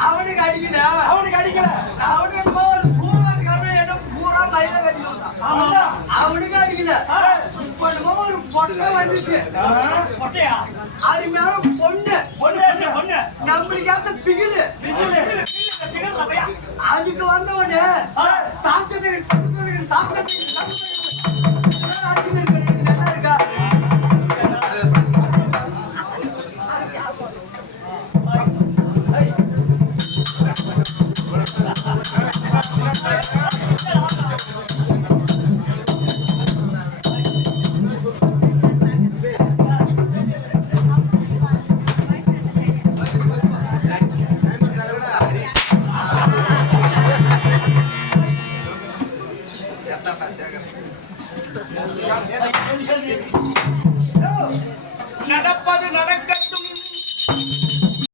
அவனுக்கு அடிக்கல அவனுக்கு ஒரு சூழல் என்ன பூரா மயில கட்டி வந்தான் அவனுக்கு அடிக்கல இப்ப ஒரு பொட்டை வந்துச்சு அருமையான பொண்ணு நம்மளுக்கு ஏத்த பிகிலு அதுக்கு வந்த உடனே தாக்கத்துக்கு நல்லா இருக்கா நடப்பது நடக்க